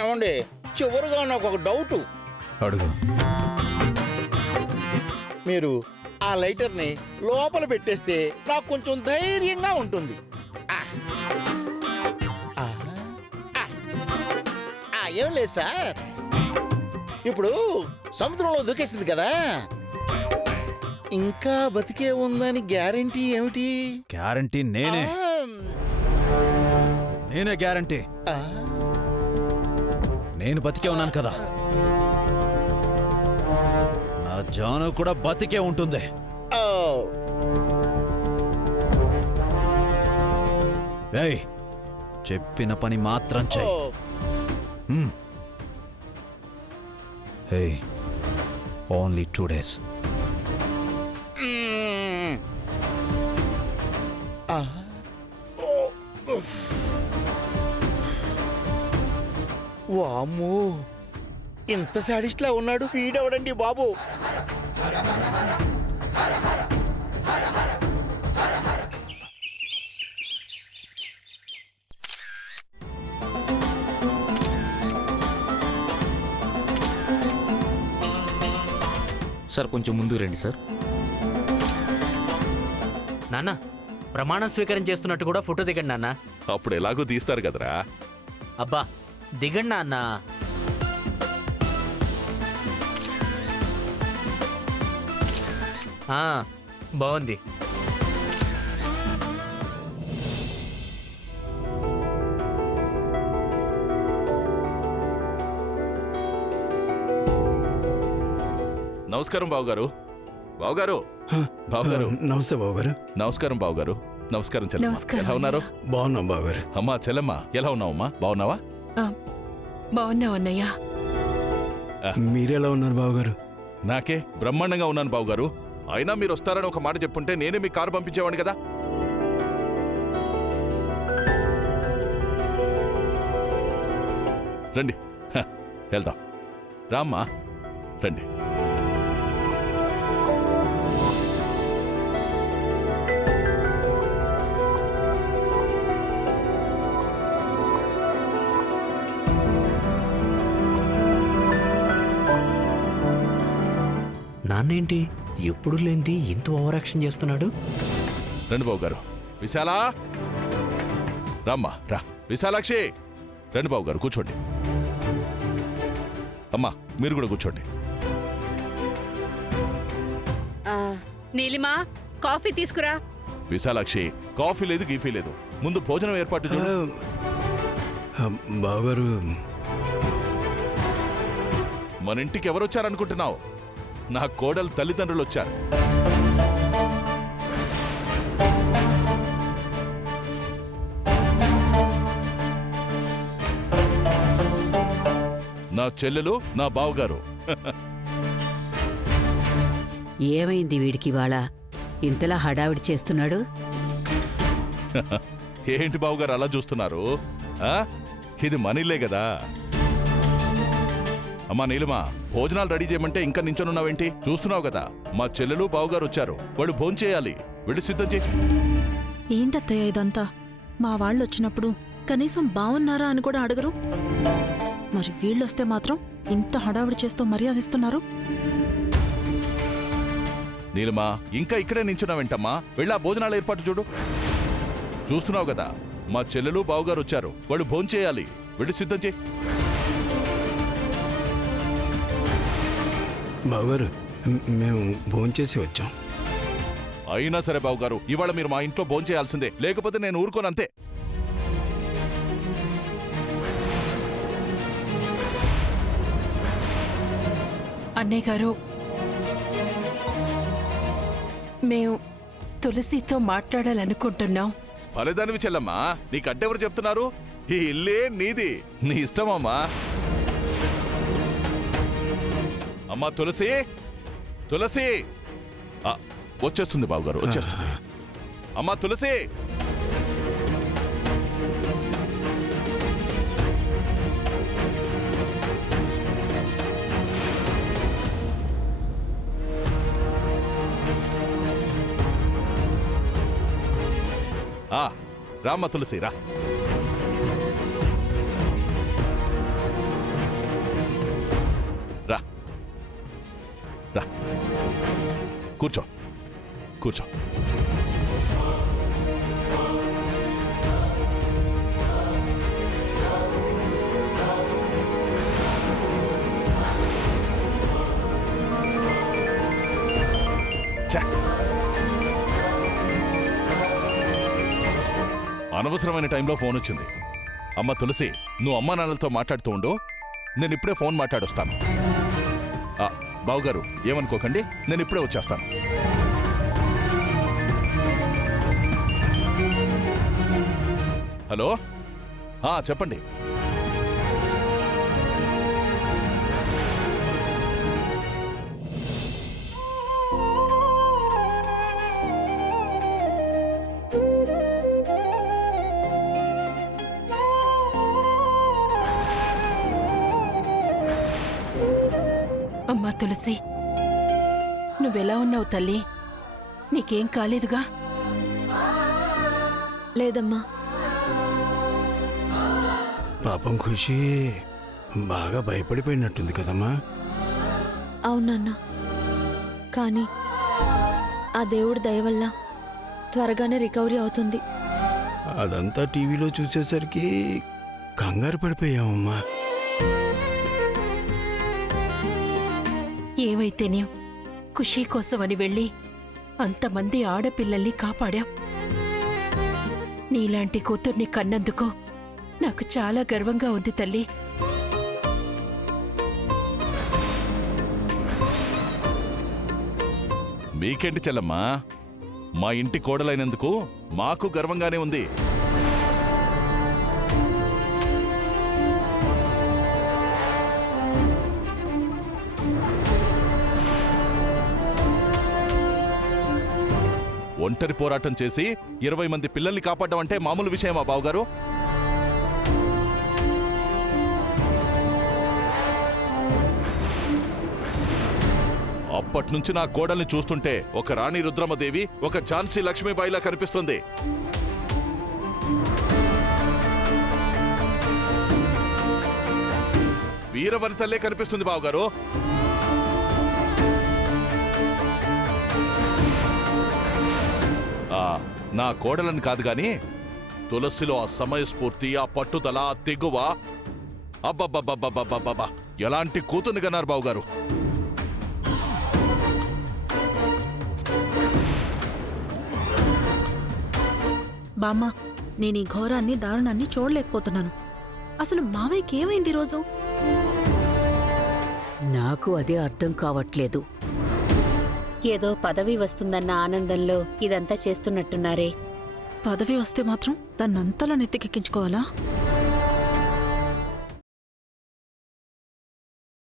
ఏమండి, చివరిగా నాకు ఒక డౌటు. అడుగు. మీరు ఆ లైటర్ని లోపల పెట్టేస్తే నాకు కొంచెం ధైర్యంగా ఉంటుంది. ఏం లేదు సార్, ఇప్పుడు సముద్రంలో దూకేసింది కదా, ఇంకా బతికే ఉందని గ్యారెంటీ ఏమిటి? గ్యారంటీ నేనే గ్యారంటీ. నేను బతికే ఉన్నాను కదా, నా జాను కూడా బతికే ఉంటుంది. ఏయ్, చెప్పిన పని మాత్రం చెయ్యి. Only 2 days. వామ్మో, ఇంత సాడిస్ట్లా ఉన్నాడు వీడెవడండి బాబు? సార్ కొంచెం ముందుకు రండి సార్. నాన్న, ప్రమాణ స్వీకారం చేస్తున్నట్టు కూడా ఫోటో దిగండి నాన్న. అప్పుడు ఎలాగో తీస్తారు కదరా. అబ్బా దిగండి నాన్న. బాగుంది. నమస్కారం బావగారు. బావగారు, బావగారు. నమస్తే బావగారు. నమస్కారం బావగారు. నమస్కారం చెల్లెమ్మ. ఎలా ఉన్నారు? బాగున్నాం బావగారు. అమ్మా చెల్లెమ్మ ఎలా ఉన్నావమ్మా? బాగున్నావా? బాగున్నావన్నయ్యా. మీరెలా ఉన్నారు బావగారు? నాకే బ్రహ్మాండంగా ఉన్నాను బావగారు. అయినా మీరు వస్తారని ఒక మాట చెప్పుంటే నేనే మీ కారు పంపించేవాడిని కదా. రండి, వెళ్దాం. రామ్మా, రండి. నాన్నేంటి ఎప్పుడు లేనిది ఇంత ఓవర్ యాక్షన్ చేస్తున్నాడు? రండి బాబు గారు. విశాలా, రామ్మా రా. విశాలాక్షి, రండి బాబు గారు, కూర్చోండి. అమ్మా మీరు కూడా కూర్చోండి. నీలిమా, కాఫీ తీసుకురా. విశాలాక్షి, కాఫీ లేదు గీఫీ లేదు, ముందు భోజనం ఏర్పాటు చూడు. బావగారు, మన ఇంటికి ఎవరొచ్చారనుకుంటున్నావు? నా కోడలు తల్లిదండ్రులు వచ్చారు. నా చెల్లెలు, నా బావగారు. ఏమైంది వీడికి ఇవాళ ఇంతలా హడావిడి చేస్తున్నాడు? ఏంటి బావగారు అలా చూస్తున్నారు? ఇది మనీలే కదా. అమ్మా నీలిమా, భోజనాలు రెడీ చేయమంటే ఇంకా నించొనున్నావేంటి? చూస్తున్నావు కదా, మా చెల్లెలు బావగారు వచ్చారు. వాడు భోంచేయాలి. వెళ్ళి సిద్ధం చేసి. ఏంటత్తయ్య ఇదంతా? మా వాళ్ళు వచ్చినప్పుడు కనీసం బాగున్నారా అని కూడా అడగరు. మరి వీళ్ళొస్తే మాత్రం ఇంత హడావిడి చేస్తూ మర్యాదిస్తున్నారు. నీలిమా, ఇంకా ఇక్కడే నించున్నావేంటమ్మా? వెళ్ళి ఆ భోజనాల ఏర్పాటు చూడు. చూస్తున్నావు కదా, మా చెల్లెలు బావగారు వచ్చారు. వాడు భోంచేయాలి. వెళ్ళి సిద్ధం చేయి. బావగారు, మేము భోంచేసి వచ్చాం. అయినా సరే బావగారు, ఇవాళ మీరు మా ఇంట్లో భోంచేయాల్సిందే, లేకపోతే నేను ఊరుకోనంతే. అన్నయ్య గారు, మేము తులసితో మాట్లాడాలనుకుంటున్నాం. భలేదానివి చెల్లమ్మా, నీకంటెవరు చెప్తున్నారు? ఈ ఇల్లే నీది, నీ ఇష్టమమ్మా. అమ్మా తులసి, తులసి వచ్చేస్తుంది బావగారు, వచ్చేస్తుంది. అమ్మా తులసి. రామ్మ తులసి రా. రా కూర్చో కూర్చో. ఛే! అనవసరమైన టైంలో ఫోన్ వచ్చింది. అమ్మ తులసి, నువ్వు అమ్మా నాన్నలతో మాట్లాడుతూ ఉండు, నేను ఇప్పుడే ఫోన్ మాట్లాడొస్తాను. బావుగారు ఏమనుకోకండి, నేను ఇప్పుడే వచ్చేస్తాను. హలో, చెప్పండి. అమ్మా తులసి, నువ్వెలా ఉన్నావు తల్లి? నీకేం కాలేదుగా? లేదమ్మా. పాపం ఖుషి బాగా భయపడిపోయినట్టుంది కదమ్మా. అవునన్న, కానీ ఆ దేవుడి దయ వల్ల త్వరగానే రికవరీ అవుతుంది. అదంతా టీవీలో చూసేసరికి కంగారు పడిపోయామమ్మా. ఏమైతేనే ఖుషీ కోసమని వెళ్ళి అంతమంది ఆడపిల్లల్ని కాపాడాం. నీలాంటి కూతుర్ని కన్నందుకు నాకు చాలా గర్వంగా ఉంది తల్లి. మీకేంటి చెల్లమ్మా, మా ఇంటి కోడలైనందుకు మాకు గర్వంగానే ఉంది. ఒంటరి పోరాటం చేసి 20 మంది పిల్లల్ని కాపాడడం అంటే మామూలు విషయమా బావుగారు? అప్పట్నుంచి నా కోడల్ని చూస్తుంటే ఒక రాణి రుద్రమదేవి, ఒక ఝాన్సీ లక్ష్మీబాయిలా కనిపిస్తుంది. వీరవనితల్లే కనిపిస్తుంది బావుగారు. నా కోడలని కాదు గాని తులసిలో ఆ సమయస్ఫూర్తి, ఆ పట్టుదల, ఆ తెగువ, అబ్బబ్బబ్బబ్బబ్బబ్బబ్బా, ఎలాంటి కూతుర్ని కన్నారు బావుగారు. బామ్మ, నేను ఈ ఘోరాన్ని దారుణాన్ని చూడలేకపోతున్నాను. అసలు మావయ్యకి ఏమైంది రోజు? నాకు అదే అర్థం కావట్లేదు. ఏదో పదవి వస్తుందన్న ఆనందంలో ఇదంతా చేస్తున్నట్టున్నారే. పదవి వస్తే మాత్రం దాన్నంతలా నెత్తికెక్కించుకోవాలా?